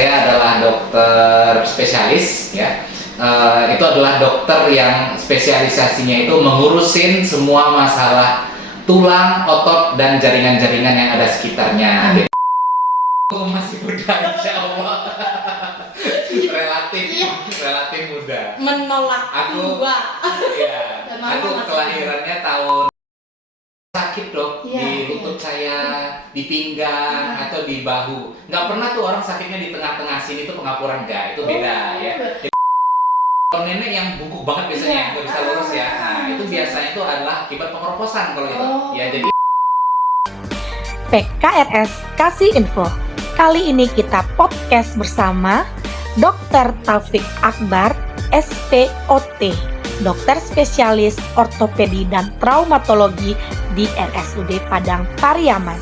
Saya adalah dokter spesialis ya. Itu adalah dokter yang spesialisasinya itu mengurusin semua masalah tulang, otot, dan jaringan-jaringan yang ada sekitarnya. Jadi, aku masih muda, insya Allah. relatif muda. Menolak tua. Iya, aku kelahirannya tahun sakit dok di lutut saya, di pinggang atau di bahu. Nggak pernah tuh orang sakitnya di tengah-tengah sini tuh pengapuran nggak, itu beda ya. Kalau nenek yang bungkuk banget biasanya yang nggak bisa lurus ya, nah itu biasanya tuh adalah akibat pengeroposan kalau itu. Ya jadi PKRS kasih info. Kali ini kita podcast bersama Dr. Taufik Akbar, SPOT, dokter spesialis ortopedi dan traumatologi di RSUD Padang Pariaman.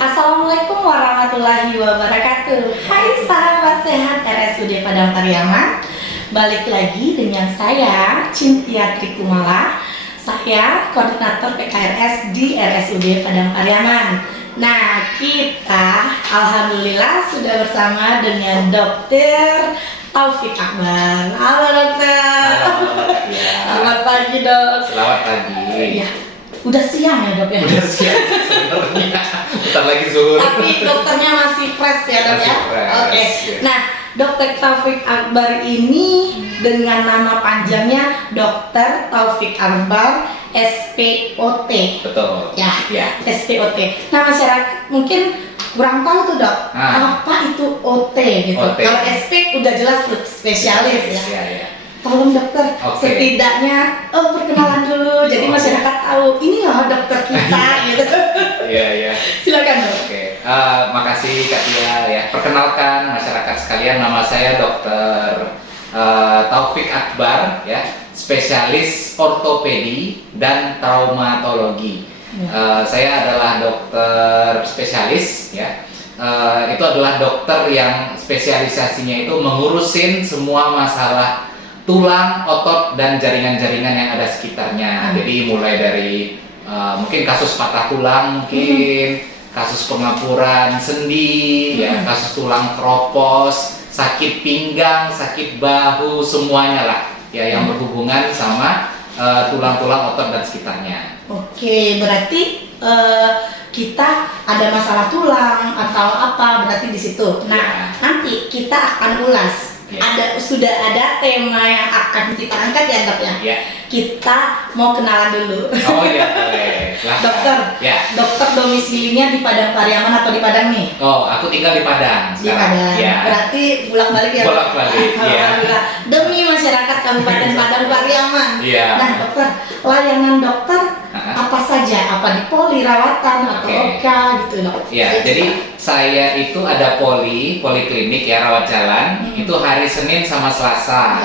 Assalamualaikum warahmatullahi wabarakatuh. Hai sahabat sehat RSUD Padang Pariaman. Balik lagi dengan saya Cynthia Trikumala. Saya koordinator PKRS di RSUD Padang Pariaman. Nah, kita alhamdulillah sudah bersama dengan Dokter Taufik Akbar. Halo dokter. halo, ya. Selamat pagi dok. Selamat pagi. Iya. Udah siang ya dok ya? Udah siang sebenarnya. Bentar lagi zuhur. Tapi dokternya masih fresh ya dok ya? Oke. Nah, Dokter Taufik Akbar ini dengan nama panjangnya Dokter Taufik Akbar SPOT. Betul. Ya. SPOT. Nah, masyarakat mungkin kurang tahu tuh dok, apa itu OT gitu. OT. Kalau SP udah jelas spesialis ya. Ya. Tolong dokter, setidaknya perkenalan dulu, jadi masyarakat tahu ini loh dokter kita gitu. Iya. Silakan dok. Oke, makasih Kak Tia ya. Perkenalkan masyarakat sekalian, nama saya Dokter Taufik Akbar ya, spesialis ortopedi dan traumatologi. Saya adalah dokter spesialis ya. Itu adalah dokter yang spesialisasinya itu mengurusin semua masalah tulang, otot, dan jaringan-jaringan yang ada sekitarnya. Jadi mulai dari mungkin kasus patah tulang, mungkin kasus pengapuran sendi, ya, kasus tulang keropos, sakit pinggang, sakit bahu, semuanya lah ya yang berhubungan sama tulang-tulang, otot, dan sekitarnya. Oke, berarti kita ada masalah tulang atau apa berarti di situ. Nah, nanti kita akan ulas. Sudah ada tema yang akan kita angkat ya dok ya. Kita mau kenalan dulu. Oh iya, boleh. Dokter. Dokter domisilinya di Padang Pariaman atau di Padang nih? Oh, aku tinggal di Padang. Di Padang. Berarti bolak-balik ya. Bolak-balik. Alhamdulillah. Demi masyarakat Kabupaten Padang Pariaman. Nah, dokter, layanan dokter apa saja? Apa di poli, rawatan atau OK gitu dok? Iya, jadi saya itu ada poliklinik ya, rawat jalan. Itu hari Senin sama Selasa.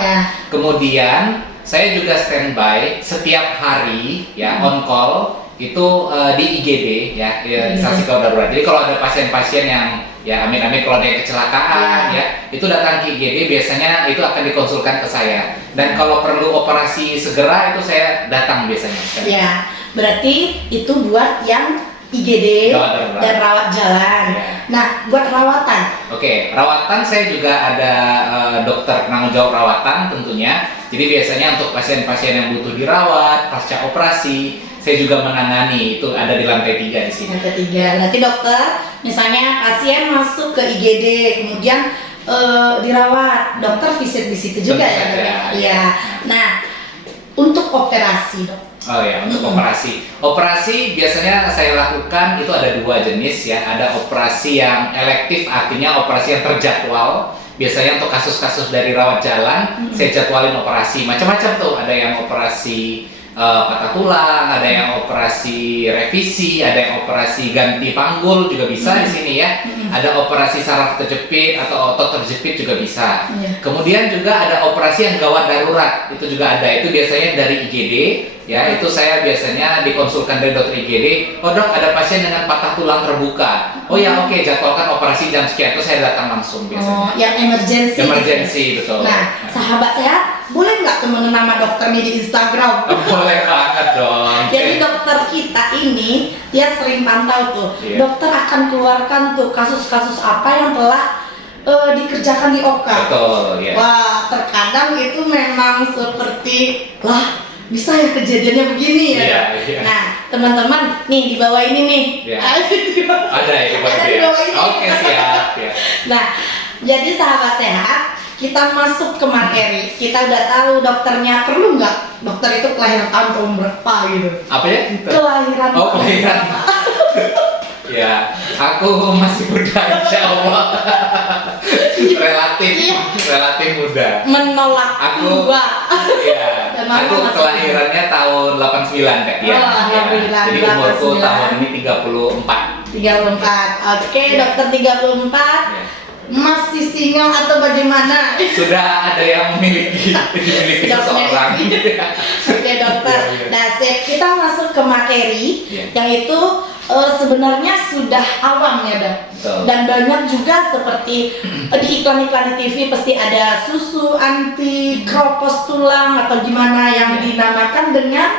Kemudian saya juga standby setiap hari ya, on call itu di IGD ya, instansi gawat darurat. Jadi kalau ada pasien-pasien yang ya amin-amin kalau ada yang kecelakaan ya, itu datang ke IGD, biasanya itu akan dikonsulkan ke saya. Dan kalau perlu operasi segera itu saya datang biasanya. Ya, berarti itu buat yang IGD dan rawat jalan. Nah, buat rawatan. Oke, rawatan saya juga ada dokter penanggung jawab rawatan tentunya. Jadi biasanya untuk pasien-pasien yang butuh dirawat pasca operasi, saya juga menangani, itu ada di lantai 3 di sini. Lantai 3. Berarti dokter, misalnya pasien masuk ke IGD, kemudian dirawat, dokter visit di situ juga ya. Iya. Nah, untuk operasi dok. Oh ya, untuk operasi biasanya saya lakukan itu ada 2 jenis ya. Ada operasi yang elektif, artinya operasi yang terjadwal. Biasanya untuk kasus-kasus dari rawat jalan, saya jadwalin operasi macam-macam tuh. Ada yang operasi patah tulang, ada yang operasi revisi, ada yang operasi ganti panggul juga bisa di sini ya. Ada operasi saraf terjepit atau otot terjepit juga bisa. Kemudian juga ada operasi yang gawat darurat, itu juga ada. Itu biasanya dari IGD ya. Itu saya biasanya dikonsulkan dari dokter IGD. Oh dok, ada pasien dengan patah tulang terbuka. Oh ya oke, jadwalkan operasi jam sekian. Itu saya datang langsung biasanya. Oh, yang emergency. Emergency betul. Nah, sahabat sehat, boleh nggak temenan nama dokternya di Instagram? Boleh banget dong. Jadi dokter kita ini dia sering pantau tuh. Dokter akan keluarkan tuh kasus-kasus apa yang telah dikerjakan di OK. Betul, ya. Wah, terkadang itu memang seperti lah bisa ya kejadiannya begini ya. Iya, iya. Nah, teman-teman nih di bawah ini nih. Iya. Ada di bawah. Ada ya, Ada di bawah ini. Oke, siap, ya. Nah, jadi sahabat sehat, kita masuk ke materi. Kita udah tahu dokternya perlu nggak dokter itu kelahiran tahun berapa gitu. Apa ya? Kelahiran Oh, tahun kelahiran. berapa. Ya, aku masih muda, insya Allah. relatif, Iya. relatif muda. Menolak Aku- tua. Ya, Dan mama aku masih kelahirannya tahun 89 Kak. Ya. Oh, alhamdulillah, Jadi umurku 89. tahun ini 34. 34. Oke, dokter 34. Ya. Masih single atau bagaimana? Sudah ada yang dimiliki Sudah seseorang. Oke dokter. Iya, iya. Nah, kita masuk ke materi Iya. yang itu sebenarnya sudah awam ya dok. Betul. Dan banyak juga seperti di iklan-iklan di TV pasti ada susu anti kropos tulang atau gimana yang Iya. dinamakan dengan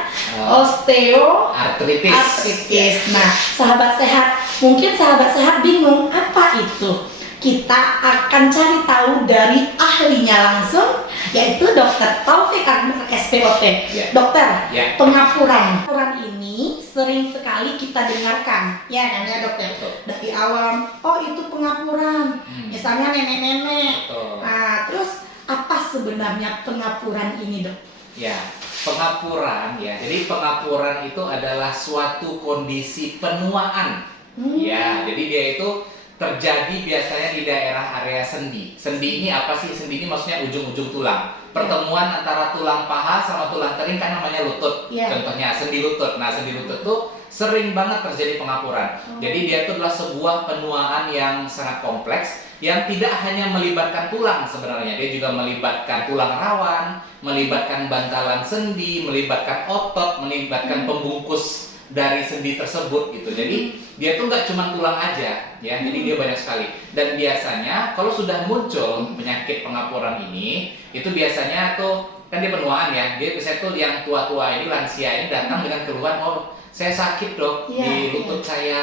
Artritis. osteoartritis. Nah, sahabat sehat, mungkin sahabat sehat bingung apa itu. Kita akan cari tahu dari ahlinya langsung, yaitu Dokter Taufik Akbar SPOT. Ya. Dokter, Ya. pengapuran. Pengapuran ini sering sekali kita dengarkan, ya kan ya dokter? Betul. Dari awam, oh itu pengapuran, misalnya nenek-nenek. Betul. Nah, terus apa sebenarnya pengapuran ini dok? Ya, pengapuran ya. Jadi pengapuran itu adalah suatu kondisi penuaan. Ya, jadi dia itu terjadi biasanya di daerah area sendi. Sendi ini apa sih? Sendi ini maksudnya ujung-ujung tulang. Pertemuan antara tulang paha sama tulang kering kan namanya lutut. Iya. Contohnya sendi lutut. Nah, sendi lutut tuh sering banget terjadi pengapuran. Jadi dia itu adalah sebuah penuaan yang sangat kompleks yang tidak hanya melibatkan tulang sebenarnya. Dia juga melibatkan tulang rawan, melibatkan bantalan sendi, melibatkan otot, melibatkan pembungkus dari sendi tersebut gitu. Jadi dia tuh nggak cuma tulang aja ya, jadi dia banyak sekali. Dan biasanya kalau sudah muncul penyakit pengapuran ini, itu biasanya tuh kan dia penuaan ya, dia biasanya tuh yang tua-tua ini, lansia ini datang dengan keluhan, oh saya sakit dok, Iya, di lutut saya,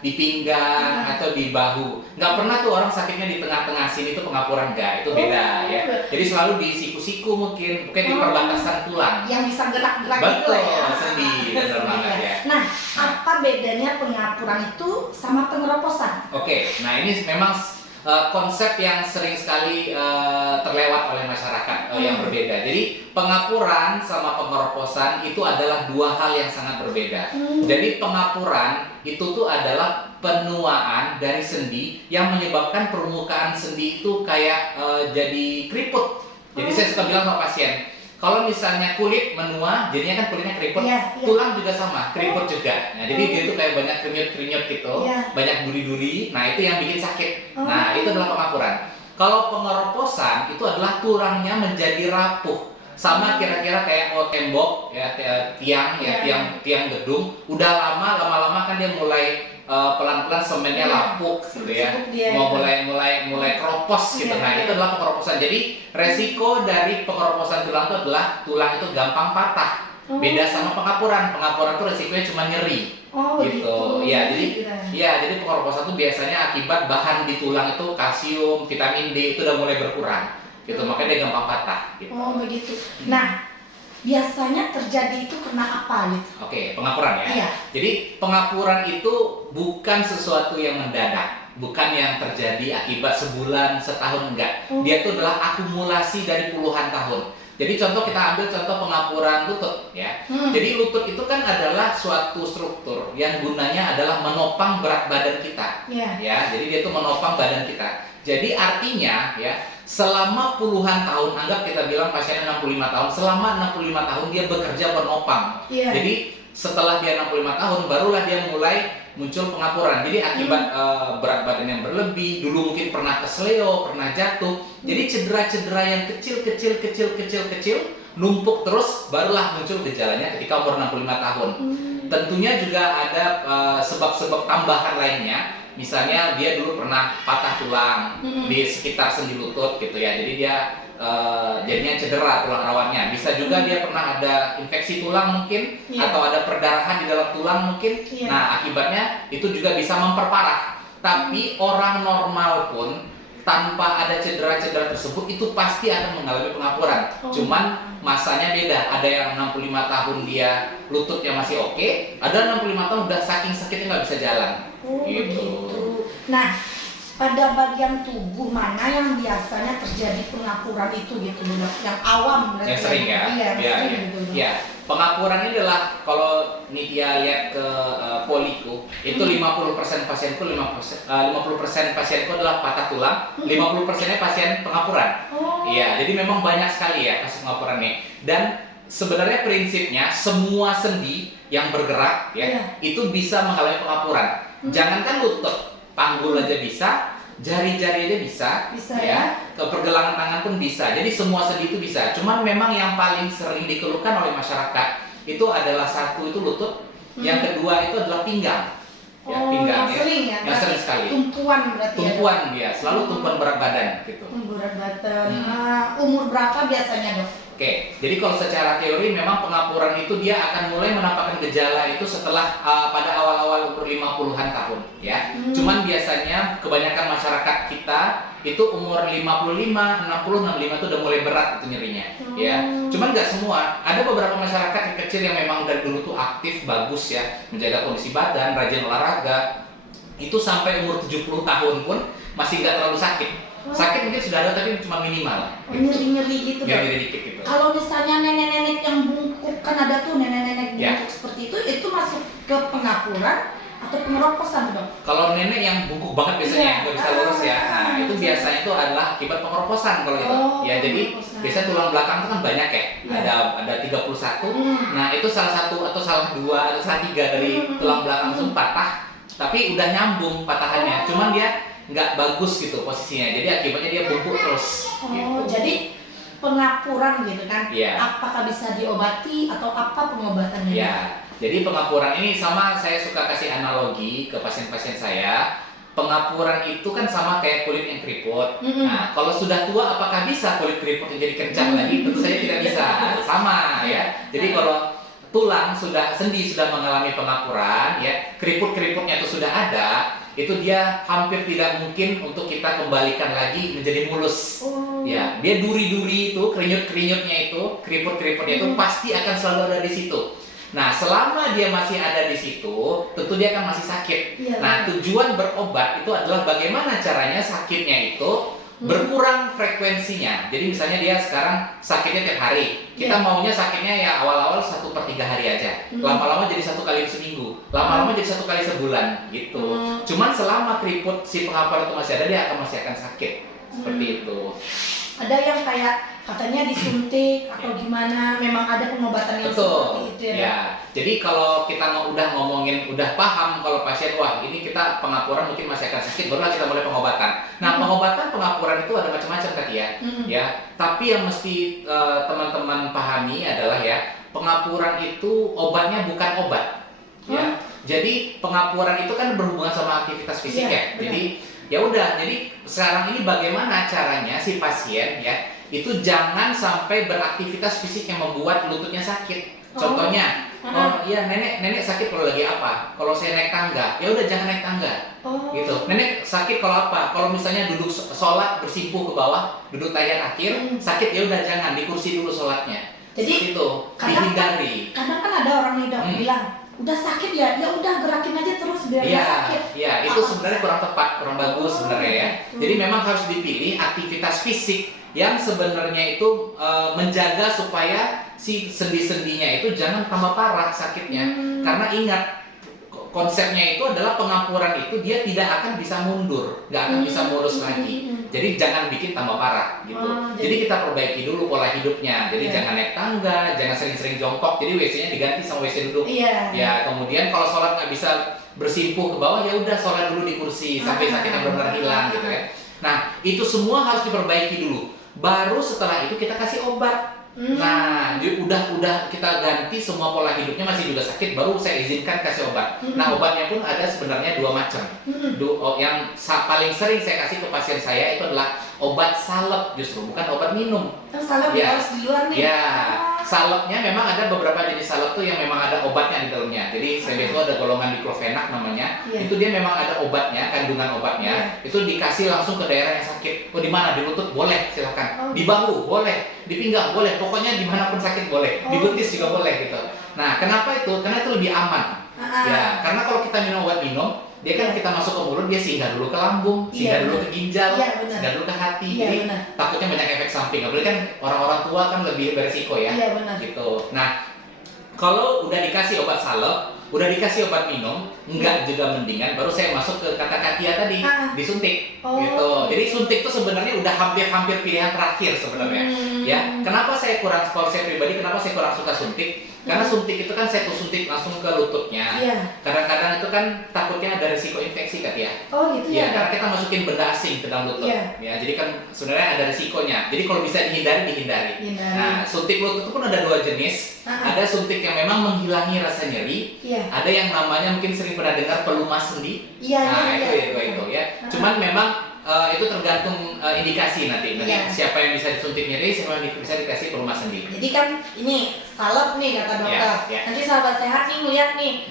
di pinggang atau di bahu. Nggak pernah tuh orang sakitnya di tengah-tengah sini tuh pengapuran, nggak, itu beda ya. Jadi selalu di siku-siku mungkin di perbatasan tulang. Yang bisa gerak-gerak gitu Betul, ya. sendi, benar banget ya. Nah, apa bedanya pengapuran itu sama pengeroposan? Oke, nah ini memang konsep yang sering sekali terlewat oleh masyarakat yang berbeda. Jadi pengapuran sama pengeroposan itu adalah dua hal yang sangat berbeda. Jadi pengapuran itu tuh adalah penuaan dari sendi yang menyebabkan permukaan sendi itu kayak jadi keriput. Jadi saya suka bilang sama pasien, kalau misalnya kulit menua, jadinya kan kulitnya keriput, Iya, iya. tulang juga sama, keriput juga. Nah, jadi dia tuh kayak banyak krinyut-krinyut gitu, Iya. banyak duri-duri. Nah, itu yang bikin sakit. Oh. Nah, itu adalah pengapuran. Kalau pengeroposan itu adalah tulangnya menjadi rapuh. Sama kira-kira kayak tembok ya, tiang ya, Iya. tiang gedung. Udah lama-lama kan dia mulai pelan-pelan semennya Iya. lapuk gitu ya. Sibuk dia Mau itu. mulai keropos gitu. Iya, Nah, iya. itu adalah pengeroposan. Jadi resiko dari pengeroposan tulang itu adalah tulang itu gampang patah. Oh. Beda sama pengapuran. Pengapuran itu resikonya cuma nyeri. Oh, Gitu. Iya, jadi Iya. jadi pengeroposan itu biasanya akibat bahan di tulang itu kalsium, vitamin D itu udah mulai berkurang. Gitu. Makanya dia gampang patah gitu. Oh, begitu. Nah, biasanya terjadi itu karena apa gitu? Oke, pengapuran ya. Iya. Jadi pengapuran itu bukan sesuatu yang mendadak, bukan yang terjadi akibat sebulan, setahun, enggak. Oh. Dia itu adalah akumulasi dari puluhan tahun. Jadi contoh kita ambil contoh pengapuran lutut ya. Jadi lutut itu kan adalah suatu struktur yang gunanya adalah menopang berat badan kita. Iya. Ya, jadi dia itu menopang badan kita. Jadi artinya ya, selama puluhan tahun, anggap kita bilang pasiennya 65 tahun, selama 65 tahun dia bekerja menopang. Iya. Jadi setelah dia 65 tahun barulah dia mulai muncul pengapuran. Jadi akibat berat badan yang berlebih, dulu mungkin pernah kesleo, pernah jatuh. Jadi cedera-cedera yang kecil numpuk terus, barulah muncul gejalanya ketika umur 65 tahun. Tentunya juga ada sebab-sebab tambahan lainnya. Misalnya dia dulu pernah patah tulang di sekitar sendi lutut gitu ya. Jadi dia jadinya cedera tulang rawannya. Bisa juga dia pernah ada infeksi tulang mungkin, Iya. atau ada perdarahan di dalam tulang mungkin. Iya. Nah, akibatnya itu juga bisa memperparah. Tapi orang normal pun tanpa ada cedera-cedera tersebut itu pasti akan mengalami pengapuran. Cuman masanya beda. Ada yang 65 tahun dia lututnya masih oke, ada 65 tahun udah saking sakitnya nggak bisa jalan. Gitu. Nah, pada bagian tubuh mana yang biasanya terjadi pengapuran itu gitu, Dok? Yang awam berarti. Yang sering ya? Iya, Iya, sering iya. gitu, Dok. Iya. Pengapuran ini adalah kalau Nitya lihat ke poliku itu 50% pasienku 50% pasienku adalah patah tulang, 50%-nya pasien pengapuran. Iya, jadi memang banyak sekali ya kasus pengapuran nih. Dan sebenarnya prinsipnya semua sendi yang bergerak ya itu bisa mengalami pengapuran. Jangankan lutut, panggul aja bisa, jari-jari aja bisa ya. Ke pergelangan tangan pun bisa. Jadi semua sendi itu bisa. Cuman memang yang paling sering dikeluhkan oleh masyarakat itu adalah satu itu lutut, yang kedua itu adalah pinggang. Ya, pinggang yang sering ya. Yang sering sekali. Tumpuan berarti. Tumpuan dia, selalu tumpuan berat badan gitu. Berat badan. Umur berapa biasanya, Dok? Oke, jadi kalau secara teori memang pengapuran itu dia akan mulai menampakkan gejala itu setelah pada awal-awal umur 50-an tahun ya. Cuman biasanya kebanyakan masyarakat kita itu umur 55, 60, 65 itu udah mulai berat itu nyerinya ya. Cuman nggak semua, ada beberapa masyarakat yang kecil yang memang dari dulu tuh aktif, bagus ya, menjaga kondisi badan, rajin olahraga. Itu sampai umur 70 tahun pun masih nggak terlalu sakit. Sakit mungkin sudah ada tapi cuma minimal. Nyeri-nyeri gitu, Dok. Nyeri dikit gitu. Kalau misalnya nenek-nenek yang bungkuk, kan ada tuh nenek-nenek bungkuk seperti itu masuk ke pengapuran atau pengeroposan, Dok? Kalau nenek yang bungkuk banget biasanya nggak bisa lurus ya, nah itu biasanya itu adalah akibat pengeroposan kalau gitu. Ya jadi biasanya tulang belakang itu kan banyak ya, ada 31. Nah itu salah satu atau salah dua atau salah tiga dari tulang belakang itu patah, tapi udah nyambung patahannya, cuman dia nggak bagus gitu posisinya, jadi akibatnya dia bungkuk terus. Gitu. Jadi pengapuran gitu kan? Iya. Apakah bisa diobati atau apa pengobatannya? Ya, jadi pengapuran ini sama saya suka kasih analogi ke pasien-pasien saya. Pengapuran itu kan sama kayak kulit yang keriput. Nah, kalau sudah tua apakah bisa kulit keriput jadi kencang lagi? Tentu saja tidak bisa. Sama ya. Jadi kalau tulang sendi sudah mengalami pengapuran ya, keriput-keriputnya itu sudah ada, itu dia hampir tidak mungkin untuk kita kembalikan lagi menjadi mulus. Ya, dia duri-duri itu, krinyut-krinyutnya itu, keriput-keriputnya itu pasti akan selalu ada di situ. Nah, selama dia masih ada di situ, tentu dia akan masih sakit. Nah, tujuan berobat itu adalah bagaimana caranya sakitnya itu berkurang frekuensinya. Jadi misalnya dia sekarang sakitnya tiap hari, kita maunya sakitnya ya awal-awal 1/3 hari aja, lama-lama jadi 1 kali seminggu, lama-lama jadi 1 kali sebulan gitu. Cuman selama keriput si pengapuran itu masih ada, dia masih akan sakit seperti itu. Ada yang kayak katanya disuntik atau gimana, memang ada pengobatan yang seperti itu ya? Ya, jadi kalau kita udah ngomongin, udah paham kalau pasien, wah ini kita pengapuran mungkin masih akan sakit, barulah kita mulai pengobatan. Nah, pengobatan pengapuran itu ada macam-macam tadi ya. Tapi yang mesti teman-teman pahami adalah ya, pengapuran itu obatnya bukan obat. Ya, jadi pengapuran itu kan berhubungan sama aktivitas fisik ya. Jadi ya udah, jadi sekarang ini bagaimana caranya si pasien ya itu jangan sampai beraktivitas fisik yang membuat lututnya sakit. Contohnya, iya nenek sakit kalau lagi apa? Kalau saya naik tangga, ya udah jangan naik tangga. Gitu. Nenek sakit kalau apa? Kalau misalnya duduk sholat bersimpuh ke bawah, duduk tahiyat akhir, sakit ya udah jangan, di kursi dulu sholatnya. Jadi itu dihindari. Kadang kan ada orang yang bilang, udah sakit ya udah gerakin aja terus biar nggak sakit. Iya, itu sebenarnya kurang tepat, kurang bagus sebenarnya ya. Jadi memang harus dipilih aktivitas fisik yang sebenarnya itu menjaga supaya si sendi-sendinya itu jangan tambah parah sakitnya. Karena ingat, konsepnya itu adalah pengapuran itu dia tidak akan bisa mundur, nggak akan bisa mulus lagi. Jadi jangan bikin tambah parah gitu. Jadi kita perbaiki dulu pola hidupnya. Jadi jangan naik tangga, jangan sering-sering jongkok. Jadi WC-nya diganti sama WC duduk. Ya, kemudian kalau sholat nggak bisa bersimpuh ke bawah, ya udah sholat dulu di kursi sampai sakitnya benar-benar hilang gitu ya. Nah, itu semua harus diperbaiki dulu. Baru setelah itu kita kasih obat. Nah, udah kita ganti semua pola hidupnya masih juga sakit, baru saya izinkan kasih obat. Nah, obatnya pun ada sebenarnya 2 macam. Yang paling sering saya kasih ke pasien saya itu adalah obat salep justru, bukan obat minum. Salep ya, harus di luar nih. Ya, Salepnya memang ada beberapa jenis salep tuh yang memang ada obatnya di dalamnya. Jadi selain itu ada golongan diklofenak namanya. Iya. Itu dia memang ada obatnya, kandungan obatnya. Itu dikasih langsung ke daerah yang sakit. Oh di mana? Di lutut boleh, silakan. Di bahu boleh, di pinggang boleh. Pokoknya dimanapun sakit boleh. Di betis juga boleh gitu. Nah kenapa itu? Karena itu lebih aman. Ya, karena kalau kita minum obat minum, dia kan kita masuk ke mulut, dia singgah dulu ke lambung, singgah dulu ke ginjal, singgah dulu ke hati. Jadi takutnya banyak efek samping. Apalagi kan orang-orang tua kan lebih beresiko ya. Iya benar. Gitu. Nah, kalau udah dikasih obat salep, udah dikasih obat minum, enggak juga mendingan. Baru saya masuk ke kata Katia tadi, disuntik. Gitu. Jadi suntik itu sebenarnya udah hampir-hampir pilihan terakhir sebenarnya. Ya, kenapa saya kurang, kalau saya pribadi, kenapa saya kurang suka suntik? Karena suntik itu kan saya tuh suntik langsung ke lututnya. Kadang-kadang itu kan takutnya ada risiko infeksi Katia. Oh gitu ya. Karena kita masukin benda asing ke dalam lutut. Ya, jadi kan sebenarnya ada risikonya. Jadi kalau bisa dihindari. Nah, suntik lutut itu pun ada dua jenis. Ada suntik yang memang menghilangi rasa nyeri. Ada yang namanya mungkin sering pernah dengar pelumas sendi. Nah, itu ya. Cuman memang itu tergantung indikasi nanti siapa yang bisa disuntik nyeri, siapa yang bisa dikasih pelumas sendi. Jadi kan ini salep nih kata dokter. Nanti sahabat sehat nih ngeliat nih,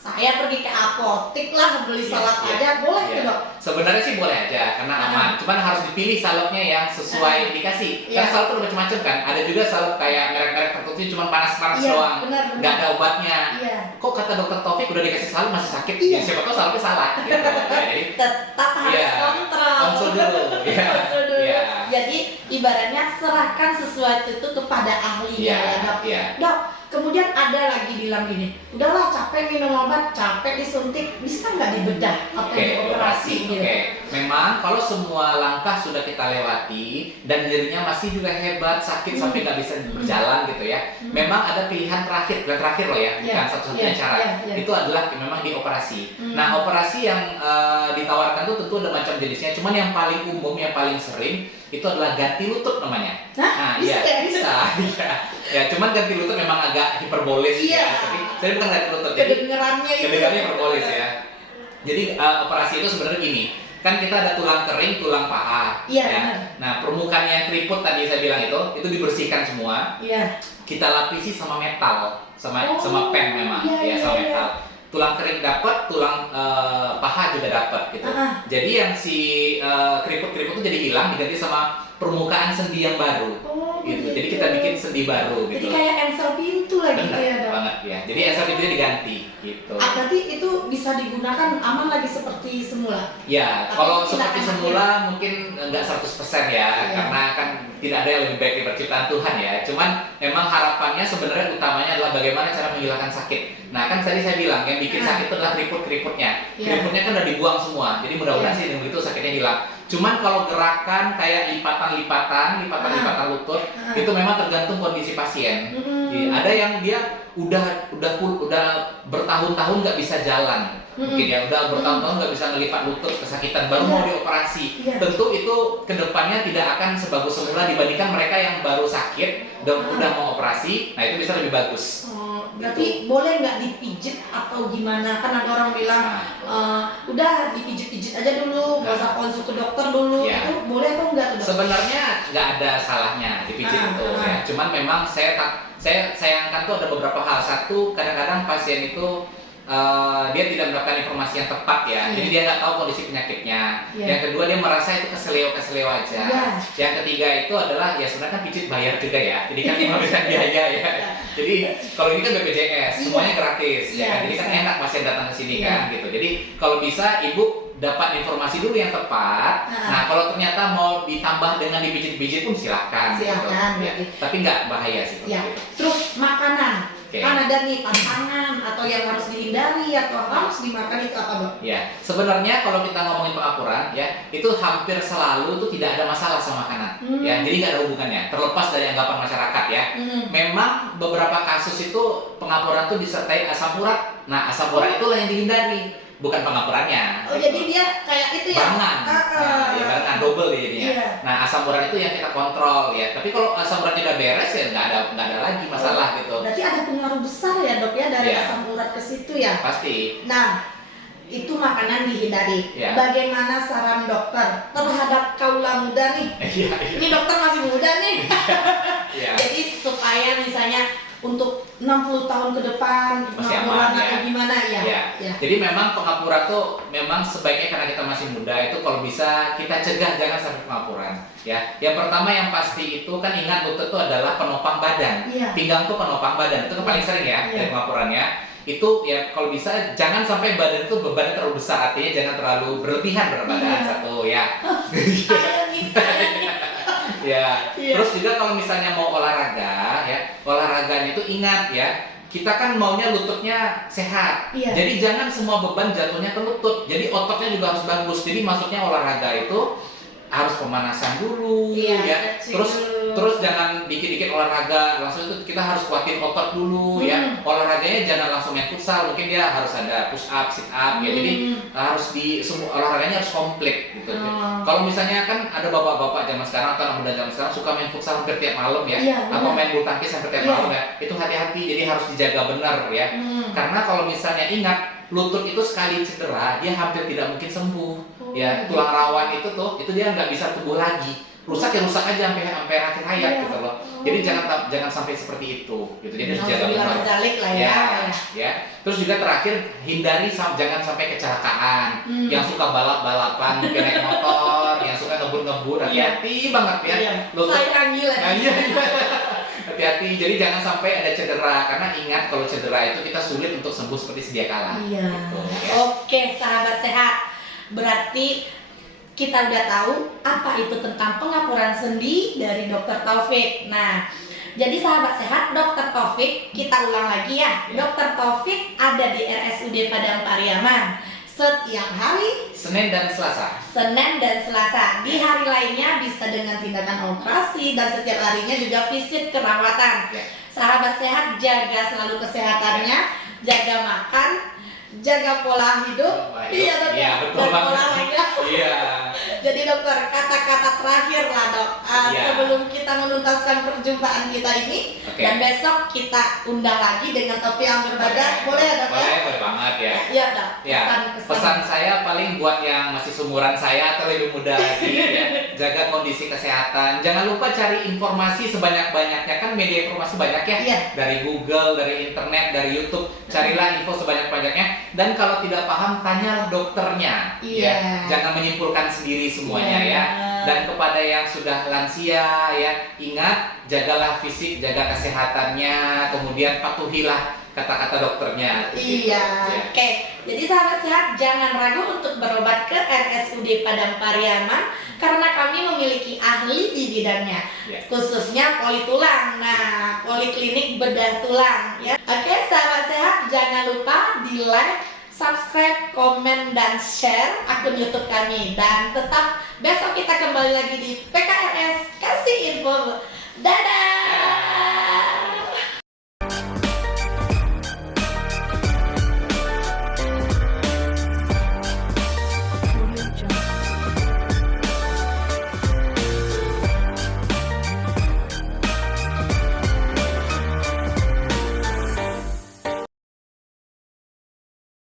saya pergi ke apotek lah beli salep aja, boleh tuh dok? Sebenarnya sih boleh aja karena aman. Cuman harus dipilih salepnya yang sesuai indikasi. Karena salep tuh macam-macam kan. Ada juga salep kayak merek-merek tertentu cuma panas-panas doang, nggak ada obatnya. Kok kata dokter Taufik udah dikasih salep masih sakit? Ya, siapa tahu salepnya salah. Gitu. Jadi tetap harus kontrol. Konsul dulu. Jadi ibaratnya serahkan sesuatu itu kepada ahlinya ya dok. Dok, kemudian ada lagi bilang gini, udahlah capek minum obat, capek disuntik, bisa nggak dibedah atau dioperasi gitu? Memang kalau semua langkah sudah kita lewati dan nyerinya masih juga hebat, sakit sampai nggak bisa berjalan gitu ya, memang ada pilihan terakhir loh ya, bukan satu-satunya cara. Itu adalah memang dioperasi. Nah operasi yang ditawarkan tuh tentu ada macam jenisnya, cuman yang paling umum, yang paling sering itu adalah ganti lutut namanya. Nah, bisa. Ya, cuman ganti lutut memang agak hiperbolis ya. Tapi saya bukan ganti lutut. Kedengerannya hiperbolis ya. Jadi operasi itu sebenarnya gini. Kan kita ada tulang kering, tulang paha. Nah, permukaan yang keriput tadi saya bilang itu dibersihkan semua. Kita lapisi sama metal, sama pen memang, sama metal. Tulang kering dapat, tulang paha juga dapat gitu. Jadi yang si keriput-keriput itu jadi hilang, diganti sama permukaan sendi yang baru. Gitu. Jadi kita bikin sendi baru gitu. Jadi kayak ensel pintu lagi gitu ya, dok. Banget ya. Jadi ensel pintunya diganti gitu. Berarti itu bisa digunakan aman lagi seperti semula. Ya, kalau seperti semula mungkin enggak 100% ya, karena kan tidak ada yang lebih baik dari penciptaan Tuhan ya. Cuman memang harapannya sebenarnya utamanya adalah bagaimana cara menghilangkan sakit. Nah, kan tadi saya bilang yang bikin sakit itu adalah keriput-keriputnya. Keriputnya kan udah dibuang semua. Jadi mudah-mudahan sih dengan itu sakitnya hilang. Cuman kalau gerakan kayak lipatan lutut itu memang tergantung kondisi pasien. Ada yang dia udah bertahun-tahun nggak bisa jalan, mungkin ya udah bertahun-tahun nggak bisa ngelipat lutut, kesakitan, baru mau dioperasi. Tentu itu kedepannya tidak akan sebagus semula dibandingkan mereka yang baru sakit dan udah mau operasi. Nah itu bisa lebih bagus. Berarti boleh nggak dipijit atau gimana? Kan ada orang bilang udah dipijit-pijit aja dulu, nggak usah konsul ke dokter dulu. Itu boleh atau enggak? Sebenarnya nggak ada salahnya dipijit itu ya. Cuman memang saya sayangkan tuh ada beberapa hal. Satu, kadang-kadang pasien itu dia tidak mendapatkan informasi yang tepat ya. Jadi dia nggak tahu kondisi penyakitnya. Yang kedua, dia merasa itu keseleo aja. Yang ketiga itu adalah ya sebenarnya kan pijit bayar juga ya. Jadi kan menghabiskan biaya ya. Jadi kalau ini kan BPJS semuanya gratis ya. Jadi kan enak pasien datang ke sini kan gitu. Jadi kalau bisa ibu dapat informasi dulu yang tepat. Nah kalau ternyata mau ditambah dengan dipijit-pijit pun silakan. Gitu. Ya. Tapi nggak bahaya sih. Terus makanan. Kan ada nih tantangan atau yang harus dihindari atau harus dimakan itu apa dok? Ya, sebenarnya kalau kita ngomongin pengapuran ya, itu hampir selalu tuh tidak ada masalah sama makanan. Ya, jadi nggak ada hubungannya. Terlepas dari anggapan masyarakat ya. Memang beberapa kasus itu pengapuran tuh disertai asam urat. Nah, asam urat itulah yang dihindari, bukan pengapurannya. Jadi dia kayak itu ya? Barengan, double jadinya. Nah, asam urat itu yang kita kontrol ya. Tapi kalau asam urat tidak beres ya nggak ada lagi masalah gitu. Berarti ada pengaruh besar ya dok ya dari asam urat ke situ ya? Pasti. Nah, itu makanan dihindari. Bagaimana saran dokter terhadap kaula muda nih? Ini dokter masih muda nih. Jadi supaya supaya misalnya untuk 60 tahun ke depan Masih pengapuran aman, ya. atau gimana ya. Ya. Jadi memang pengapuran tuh memang sebaiknya karena kita masih muda itu kalau bisa kita cegah jangan sampai pengapuran. Ya, yang pertama yang pasti itu kan ingat lutut itu adalah penopang badan. Iya. Pinggang tuh penopang badan itu kan paling sering ya Iya. dari pengapurannya. Itu ya kalau bisa jangan sampai badan itu bebannya terlalu besar, artinya jangan terlalu berlebihan berat badan Iya. satu ya. Saya nih. Ya, Iya. terus juga kalau misalnya mau olahraga ya, olahraganya itu ingat ya, kita kan maunya lututnya sehat. Iya. Jadi jangan semua beban jatuhnya ke lutut. Jadi ototnya juga harus bagus. Jadi maksudnya olahraga itu harus pemanasan dulu Iya, ya. stretching Terus dulu. terus jangan dikit-dikit olahraga langsung itu kita harus kuatin otot dulu ya. Olahraganya jangan langsung main futsal, mungkin dia harus ada push up, sit up ya. Jadi harus di semua olahraganya harus komplit gitu. Oh. Kalau misalnya kan ada bapak-bapak zaman sekarang atau anak muda zaman sekarang suka main futsal hampir tiap malam ya, Iya, atau benar. main bulu tangkis hampir tiap Iya. malam ya. Itu hati-hati, jadi harus dijaga benar ya. Karena kalau misalnya ingat lutut itu sekali cedera dia hampir tidak mungkin sembuh. Oh, Ya tulang rawan itu dia nggak bisa tumbuh lagi. Rusak ya rusak aja sampai akhir hayat Iya. gitu loh. Jadi jangan sampai seperti itu gitu. Jadi harus jaga Nauzubillah benar. min dzalik lah ya. Ya. Terus juga terakhir hindari jangan sampai kecelakaan. Yang suka balap-balapan, mungkin naik motor, yang suka ngebut-ngebut, hati-hati banget ya. Iya. Lutut. Saya gila. Nah, iya. Hati-hati. Jadi jangan sampai ada cedera karena ingat kalau cedera itu kita sulit untuk sembuh seperti sedia kala. Iya. Gitu, ya. Oke, sahabat sehat. Berarti kita udah tahu apa itu tentang pengapuran sendi dari Dr. Taufik. Nah, jadi sahabat sehat, Dr. Taufik, kita ulang lagi ya. Dr. Taufik ada di RSUD Padang Pariaman setiap hari Senin dan Selasa. Senin dan Selasa. Di hari lainnya bisa dengan tindakan operasi dan setiap harinya juga visit kerawatan. Ya. Sahabat sehat, jaga selalu kesehatannya, jaga makan, jaga pola hidup. Pola hidup. Iya dok, Iya, betul dan banget. olahraga. Iya. Jadi dokter, kata-kata terakhir lah dok, Iya. sebelum kita menuntaskan perjumpaan kita ini. Oke. Dan besok kita undang lagi dengan topik yang berbeda. Boleh ya dok ya? Boleh banget ya. Iya dok. Ya, pesan saya paling buat yang masih seumuran saya atau lebih muda lagi ya, jaga kondisi kesehatan. Jangan lupa cari informasi sebanyak-banyaknya, kan media informasi banyak ya. Iya. Dari Google, dari internet, dari YouTube. Carilah info sebanyak-banyaknya dan kalau tidak paham tanyalah dokternya. Iya. Ya. Jangan menyimpulkan sendiri semuanya Iya. ya. Dan kepada yang sudah lansia ya, ingat jagalah fisik, jaga kesehatannya, kemudian patuhilah kata-kata dokternya. Iya, oke. Jadi sahabat sehat jangan ragu untuk berobat ke RSUD Padang Pariaman karena kami memiliki ahli di bidangnya, Ya. khususnya poli tulang. Nah, poliklinik bedah tulang. Ya. Oke, sahabat sehat jangan lupa di like, subscribe, komen, dan share akun YouTube kami. Dan tetap besok kita kembali lagi di PKRS kasih info. Dadah.